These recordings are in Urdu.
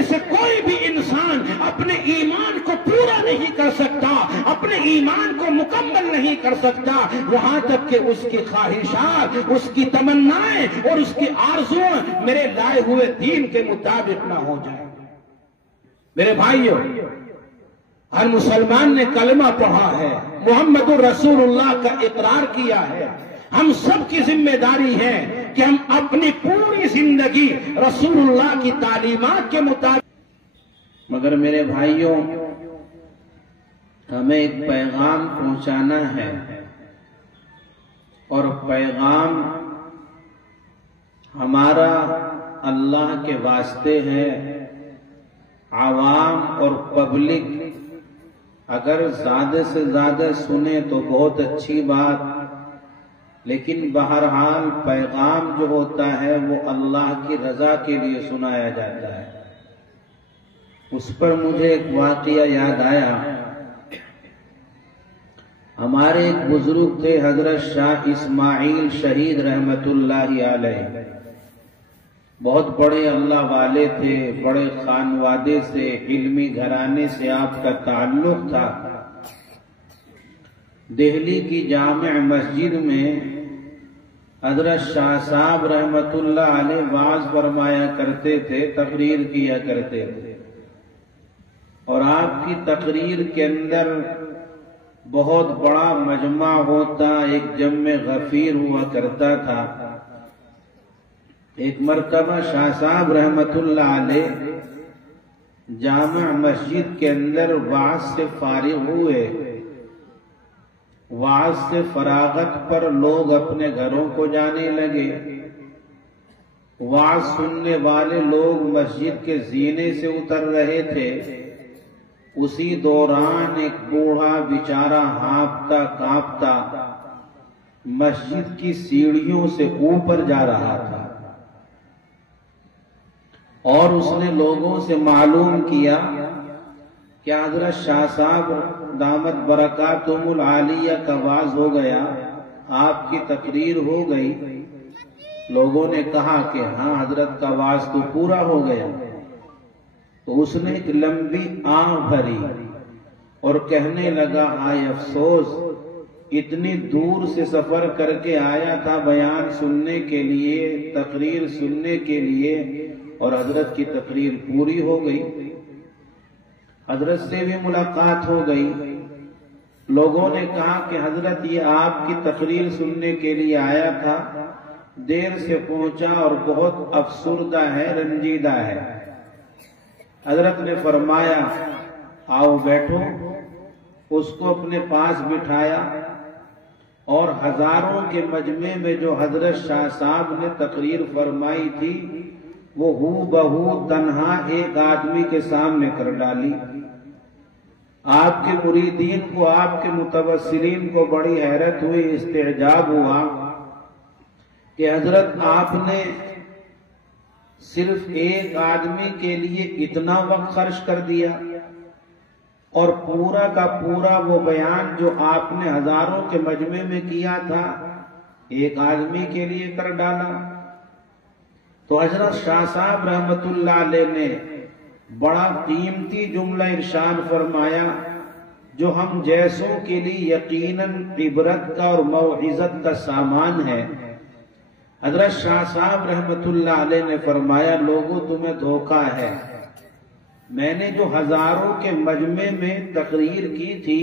میں سے کوئی بھی انسان اپنے ایمان کو پورا نہیں کر سکتا، اپنے ایمان کو مکمل نہیں کر سکتا وہاں تک کہ اس کی خواہشات، اس کی تمنائیں اور اس کی آرزویں میرے لائے ہوئے دین کے مطابق نہ ہو جائیں۔ میرے بھائیوں، ہر مسلمان نے کلمہ پڑھا ہے، محمد الرسول اللہ کا اقرار کیا ہے۔ ہم سب کی ذمہ داری ہے کہ ہم اپنی پوری زندگی رسول اللہ کی تعلیمات کے مطابق۔ مگر میرے بھائیوں، ہمیں ایک پیغام پہنچانا ہے، اور پیغام ہمارا اللہ کے واسطے ہے۔ عوام اور پبلک اگر زیادہ سے زیادہ سنے تو بہت اچھی بات، لیکن بہرحال پیغام جو ہوتا ہے وہ اللہ کی رضا کے لیے سنایا جاتا ہے۔ اس پر مجھے ایک واقعہ یاد آیا۔ ہمارے ایک بزرگ تھے حضرت شاہ اسماعیل شہید رحمت اللہ علیہ، بہت بڑے اللہ والے تھے، بڑے خانوادے سے، علمی گھرانے سے آپ کا تعلق تھا۔ دہلی کی جامع مسجد میں حضرت شاہ صاحب رحمت اللہ علیہ واعظ فرمایا کرتے تھے، تقریر کیا کرتے تھے، اور آپ کی تقریر کے اندر بہت بڑا مجمع ہوتا، ایک جمع غفیر ہوا کرتا تھا۔ ایک مرتبہ شاہ صاحب رحمت اللہ علیہ جامع مسجد کے اندر وعظ سے فارغ ہوئے۔ وعظ سے فراغت پر لوگ اپنے گھروں کو جانے لگے۔ وعظ سننے والے لوگ مسجد کے زینے سے اتر رہے تھے۔ اسی دوران ایک بوڑھا بیچارہ ہانپتا کانپتا مسجد کی سیڑھیوں سے اوپر جا رہا تھا، اور اس نے لوگوں سے معلوم کیا کہ حضرت شاہ صاحب دامت برکاتہم العالیہ کا وعظ ہو گیا، آپ کی تقریر ہو گئی۔ لوگوں نے کہا کہ ہاں حضرت کا وعظ تو پورا ہو گیا۔ تو اس نے ایک لمبی آنکھ بھری اور کہنے لگا، ہائے افسوس، اتنی دور سے سفر کر کے آیا تھا بیان سننے کے لیے، تقریر سننے کے لیے، اور حضرت کی تقریر پوری ہو گئی، حضرت سے بھی ملاقات ہو گئی۔ لوگوں نے کہا کہ حضرت یہ آپ کی تقریر سننے کے لیے آیا تھا، دیر سے پہنچا اور بہت افسردہ ہے، رنجیدہ ہے۔ حضرت نے فرمایا، آؤ بیٹھو۔ اس کو اپنے پاس بٹھایا، اور ہزاروں کے مجمع میں جو حضرت شاہ صاحب نے تقریر فرمائی تھی وہ ہو بہو تنہا ایک آدمی کے سامنے کر ڈالی۔ آپ کے مریدین کو، آپ کے متوسلین کو بڑی حیرت ہوئی، استعجاب ہوا کہ حضرت آپ نے صرف ایک آدمی کے لیے اتنا وقت خرچ کر دیا، اور پورا کا پورا وہ بیان جو آپ نے ہزاروں کے مجمع میں کیا تھا ایک آدمی کے لیے کر ڈالا۔ تو حضرت شاہ صاحب رحمت اللہ علیہ نے بڑا قیمتی جملہ ارشاد فرمایا، جو ہم جیسوں کے لیے یقیناً عبرت کا اور موعظت کا سامان ہے۔ حضرت شاہ صاحب رحمت اللہ علیہ نے فرمایا، لوگوں تمہیں دھوکہ ہے، میں نے جو ہزاروں کے مجمع میں تقریر کی تھی،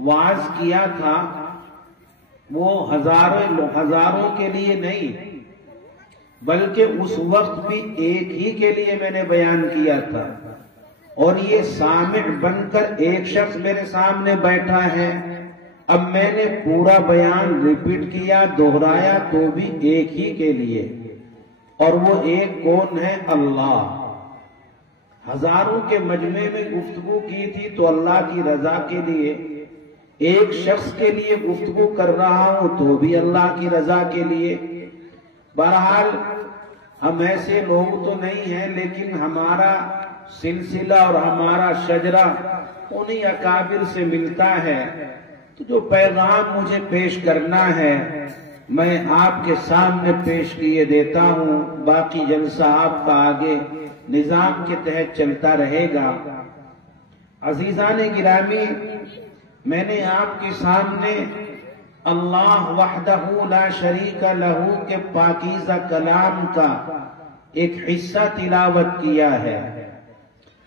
وعظ کیا تھا، وہ ہزاروں کے لیے نہیں، بلکہ اس وقت بھی ایک ہی کے لیے میں نے بیان کیا تھا، اور یہ سامع بن کر ایک شخص میرے سامنے بیٹھا ہے۔ اب میں نے پورا بیان ریپیٹ کیا، دہرایا، تو بھی ایک ہی کے لیے، اور وہ ایک کون ہے؟ اللہ۔ ہزاروں کے مجمع میں گفتگو کی تھی تو اللہ کی رضا کے لیے، ایک شخص کے لیے گفتگو کر رہا ہوں تو بھی اللہ کی رضا کے لیے۔ بہرحال ہم ایسے لوگ تو نہیں ہیں، لیکن ہمارا سلسلہ اور ہمارا شجرہ انہی اکابر سے ملتا ہے۔ تو جو پیغام مجھے پیش کرنا ہے میں آپ کے سامنے پیش کیے دیتا ہوں، باقی جلسہ آپ کا آگے نظام کے تحت چلتا رہے گا۔ عزیزان گرامی، میں نے آپ کے سامنے اللہ وحدہ لا شریک لہ کے پاکیزہ کلام کا ایک حصہ تلاوت کیا ہے،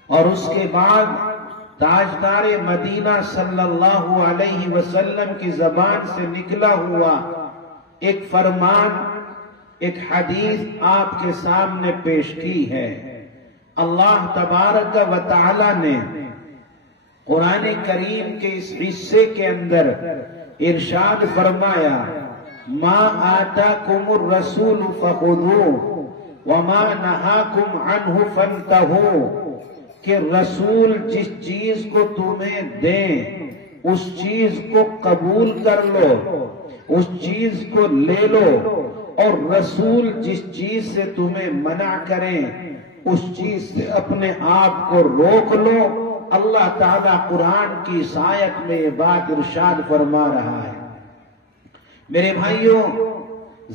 اور اس کے بعد تاجدار مدینہ صلی اللہ علیہ وسلم کی زبان سے نکلا ہوا ایک فرمان، ایک حدیث آپ کے سامنے پیش کی ہے۔ اللہ تبارک و تعالی نے قرآن کریم کے اس حصے کے اندر ارشاد فرمایا، ما آتاکم الرسول فخذوہ وما نہاکم عنہ فانتہوا، کہ رسول جس چیز کو تمہیں دیں اس چیز کو قبول کر لو، اس چیز کو لے لو، اور رسول جس چیز سے تمہیں منع کریں اس چیز سے اپنے آپ کو روک لو۔ اللہ تعالیٰ قرآن کی اس آیت میں یہ بات ارشاد فرما رہا ہے۔ میرے بھائیوں،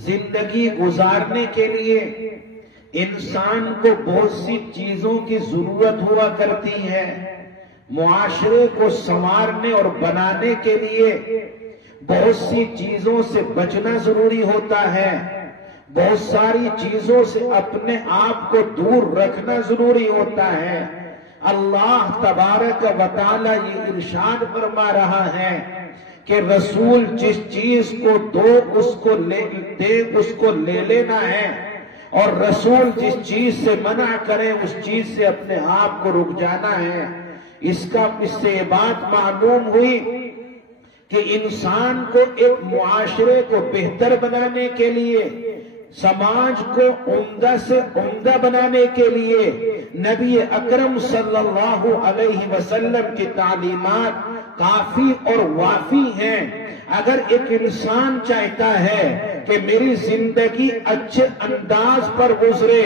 زندگی گزارنے کے لیے انسان کو بہت سی چیزوں کی ضرورت ہوا کرتی ہے۔ معاشرے کو سنوارنے اور بنانے کے لیے بہت سی چیزوں سے بچنا ضروری ہوتا ہے، بہت ساری چیزوں سے اپنے آپ کو دور رکھنا ضروری ہوتا ہے۔ اللہ تبارک و تعالی یہ ارشاد فرما رہا ہے کہ رسول جس چیز کو دو اس کو لے لینا ہے، اور رسول جس چیز سے منع کرے اس چیز سے اپنے آپ کو رک جانا ہے۔ اس سے یہ بات معلوم ہوئی کہ انسان کو ایک معاشرے کو بہتر بنانے کے لیے، سماج کو عمدہ سے عمدہ بنانے کے لیے نبی اکرم صلی اللہ علیہ وسلم کی تعلیمات کافی اور وافی ہیں۔ اگر ایک انسان چاہتا ہے کہ میری زندگی اچھے انداز پر گزرے،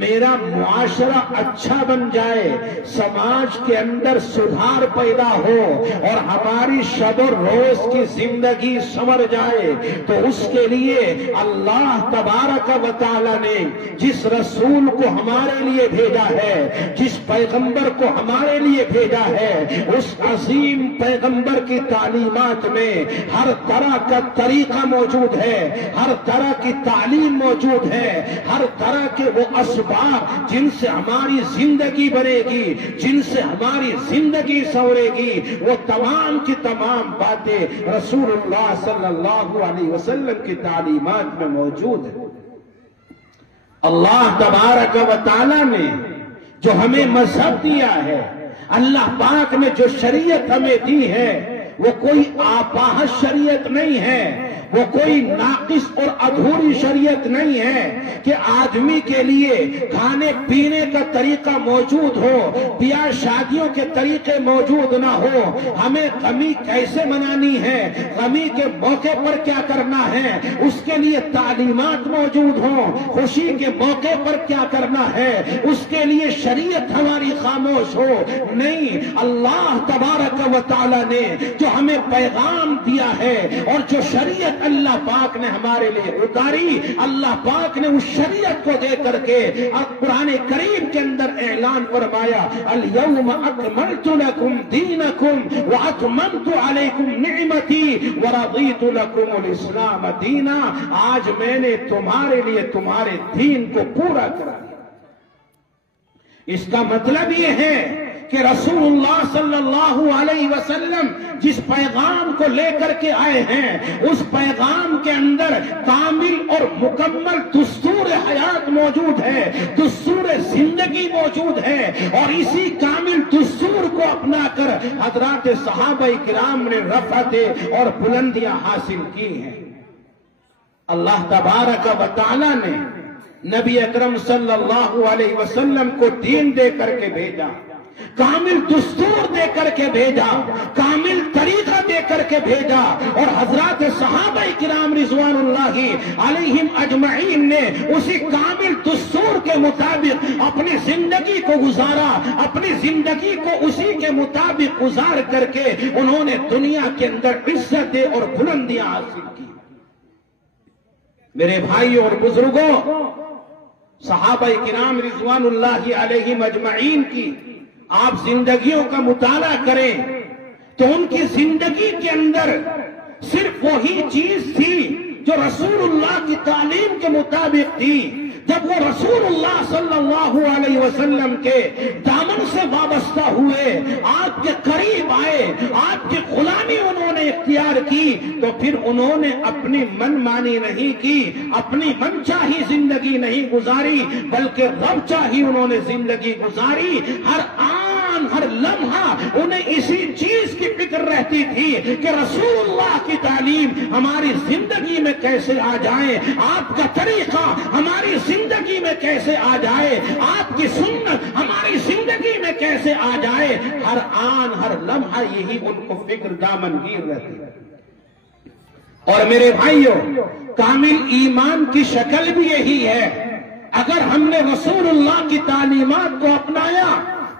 میرا معاشرہ اچھا بن جائے، سماج کے اندر سدھار پیدا ہو اور ہماری شب و روز کی زندگی سنور جائے، تو اس کے لیے اللہ تبارک و تعالی نے جس رسول کو ہمارے لیے بھیجا ہے، جس پیغمبر کو ہمارے لیے بھیجا ہے، اس عظیم پیغمبر کی تعلیمات میں ہر طرح کا طریقہ موجود ہے، ہر طرح کی تعلیم موجود ہے، ہر طرح کے وہ اسباب جن سے ہماری زندگی بنے گی، جن سے ہماری زندگی سنورے گی، وہ تمام کی تمام باتیں رسول اللہ صلی اللہ علیہ وسلم کی تعلیمات میں موجود ہیں۔ اللہ تبارک و تعالی نے جو ہمیں مذہب دیا ہے، اللہ پاک نے جو شریعت ہمیں دی ہے، وہ کوئی آپاہج شریعت نہیں ہے، وہ کوئی ناقص اور ادھوری شریعت نہیں ہے کہ آدمی کے لیے کھانے پینے کا طریقہ موجود ہو، بیاہ شادیوں کے طریقے موجود نہ ہو، ہمیں غمی کیسے منانی ہے، غمی کے موقع پر کیا کرنا ہے اس کے لیے تعلیمات موجود ہوں، خوشی کے موقع پر کیا کرنا ہے اس کے لیے شریعت ہماری خاموش ہو۔ نہیں، اللہ تبارک و تعالی نے جو ہمیں پیغام دیا ہے اور جو شریعت اللہ پاک نے ہمارے لیے اتاری، اللہ پاک نے اس شریعت کو دے کر کے قرآن کریم کے اندر اعلان فرمایا، اليوم اکملت لکم دینکم واتممت علیکم نعمتی ورضیت لکم الاسلام دینا، آج میں نے تمہارے لیے تمہارے دین کو پورا کرا دیا۔ اس کا مطلب یہ ہے کہ رسول اللہ صلی اللہ علیہ وسلم جس پیغام کو لے کر کے آئے ہیں، اس پیغام کے اندر کامل اور مکمل دستور حیات موجود ہے، دستور زندگی موجود ہے، اور اسی کامل دستور کو اپنا کر حضرات صحابہ کرام نے رفعت اور بلندیاں حاصل کی ہیں۔ اللہ تبارک و تعالی نے نبی اکرم صلی اللہ علیہ وسلم کو دین دے کر کے بھیجا، کامل دستور دے کر کے بھیجا، کامل طریقہ دے کر کے بھیجا، اور حضرات صحابہ کرام رضوان اللہ علیہم اجمعین نے اسی کامل دستور کے مطابق اپنی زندگی کو گزارا، اپنی زندگی کو اسی کے مطابق گزار کر کے انہوں نے دنیا کے اندر عزتیں اور بلندیاں حاصل کی۔ میرے بھائیوں اور بزرگوں، صحابہ کرام رضوان اللہ علیہم اجمعین کی آپ زندگیوں کا مطالعہ کریں تو ان کی زندگی کے اندر صرف وہی چیز تھی جو رسول اللہ کی تعلیم کے مطابق تھی. جب وہ رسول اللہ صلی اللہ علیہ وسلم کے دامن سے وابستہ ہوئے، آپ کے قریب آئے، آپ کی غلامی انہوں نے اختیار کی، تو پھر انہوں نے اپنی من مانی نہیں کی، اپنی من چاہی زندگی نہیں گزاری، بلکہ رب چاہی انہوں نے زندگی گزاری. ہر آن ہر لمحہ انہیں اسی چیز کی فکر رہتی تھی کہ رسول اللہ کی تعلیم ہماری زندگی میں کیسے آ جائے، آپ کا طریقہ ہماری زندگی میں کیسے آ جائے، آپ کی سنت ہماری زندگی میں کیسے آ جائے. ہر آن ہر لمحہ یہی ان کو فکر دامنگیر رہتی ہے. اور میرے بھائیوں، کامل ایمان کی شکل بھی یہی ہے. اگر ہم نے رسول اللہ کی تعلیمات کو اپنایا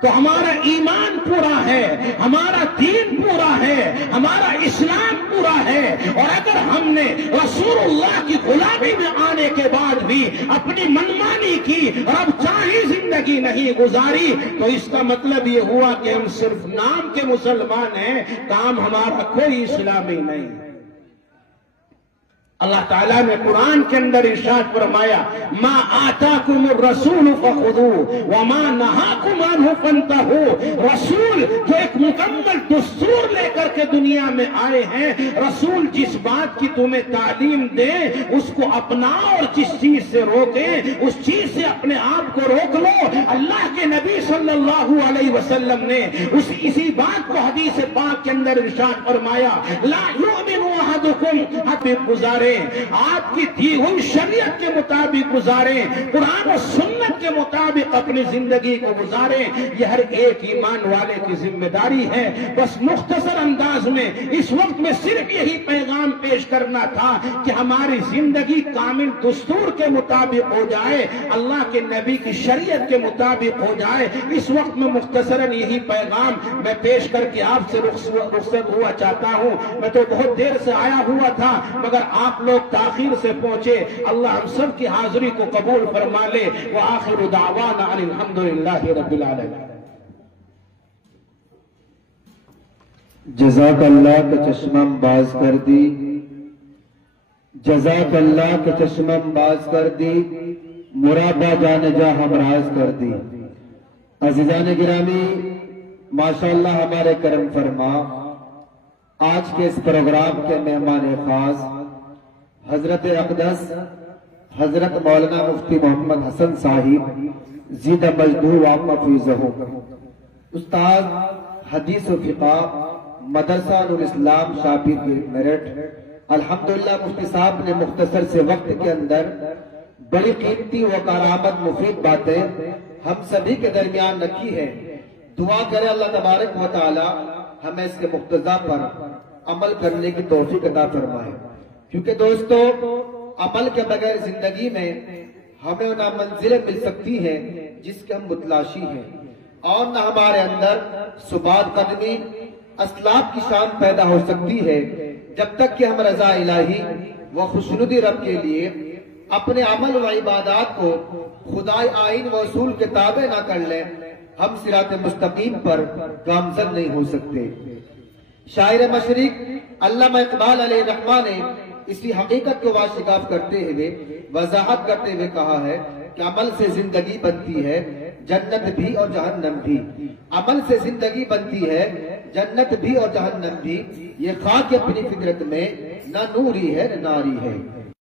تو ہمارا ایمان پورا ہے، ہمارا دین پورا ہے، ہمارا اسلام پورا ہے. اور اگر ہم نے رسول اللہ کی غلامی میں آنے کے بعد بھی اپنی منمانی کی اور اب چاہی زندگی نہیں گزاری، تو اس کا مطلب یہ ہوا کہ ہم صرف نام کے مسلمان ہیں، کام ہمارا کوئی اسلامی نہیں. اللہ تعالیٰ نے قرآن کے اندر ارشاد فرمایا، ما آتاکم الرسول فخذوہ وما نہاکم عنہ فانتہوا. رسول جو ایک مکمل دستور لے کر کے دنیا میں آئے ہیں، رسول جس بات کی تمہیں تعلیم دے اس کو اپناؤ، اور جس چیز سے روکے اس چیز سے اپنے آپ کو روک لو. اللہ کے نبی صلی اللہ علیہ وسلم نے اسی بات کو حدیث پاک کے اندر ارشاد فرمایا، لا یؤمن احدکم حتی گزارے، آپ کی دی ہوئی شریعت کے مطابق گزاریں، قرآن و سنت کے مطابق اپنی زندگی کو گزاریں. یہ ہر ایک ایمان والے کی ذمہ داری ہے. بس مختصر انداز میں اس وقت میں صرف یہی پیغام پیش کرنا تھا کہ ہماری زندگی کامل دستور کے مطابق ہو جائے، اللہ کے نبی کی شریعت کے مطابق ہو جائے. اس وقت میں مختصراً یہی پیغام میں پیش کر کے آپ سے رخصت ہوا چاہتا ہوں. میں تو بہت دیر سے آیا ہوا تھا، مگر آپ لوگ تاخیر سے پہنچے. اللہ ہم سب کی حاضری کو قبول فرما لے. وآخر دعوانا ان الحمدللہ رب العالمین. جزاک اللہ کا چشمہ باز کر دی، جزاک اللہ کا چشمہ باز کر دی، مرابہ جان جا ہمراز کر دی. عزیزان گرامی، ماشاءاللہ ہمارے کرم فرما آج کے اس پروگرام کے مہمان خاص حضرت اقدس حضرت مولانا مفتی محمد حسن صاحب زیدہ مجدور وفیضہ، استاد حدیث و فقہ مدرسہ نور اسلام شاپیر میرٹھ. الحمدللہ مفتی صاحب نے مختصر سے وقت کے اندر بڑی قیمتی و کارآمد مفید باتیں ہم سبھی کے درمیان رکھی ہے. دعا کرے اللہ تبارک و تعالی ہمیں اس کے مقتضا پر عمل کرنے کی توفیق عطا فرمائے. کیونکہ دوستو، عمل کے بغیر زندگی میں ہمیں نہ منزلیں مل سکتی ہیں جس کے ہم متلاشی ہیں، اور نہ ہمارے اندر ثبات قدمی اسلاف کی شان پیدا ہو سکتی ہے جب تک کہ ہم رضا الہی و خوشنودی رب کے لیے اپنے عمل و عبادات کو خدائے آئین و اصول کے تابع نہ کر لیں. ہم صراط مستقیم پر گامزن نہیں ہو سکتے. شاعر مشرق علامہ اقبال علیہ الرحمہ نے اسی حقیقت کو واشگاف کرتے ہوئے وضاحت کرتے ہوئے کہا ہے کہ عمل سے زندگی بنتی ہے جنت بھی اور جہنم بھی. عمل سے زندگی بنتی ہے جنت بھی اور جہنم بھی. یہ خاک اپنی فطرت میں نہ نوری ہے نہ ناری ہے.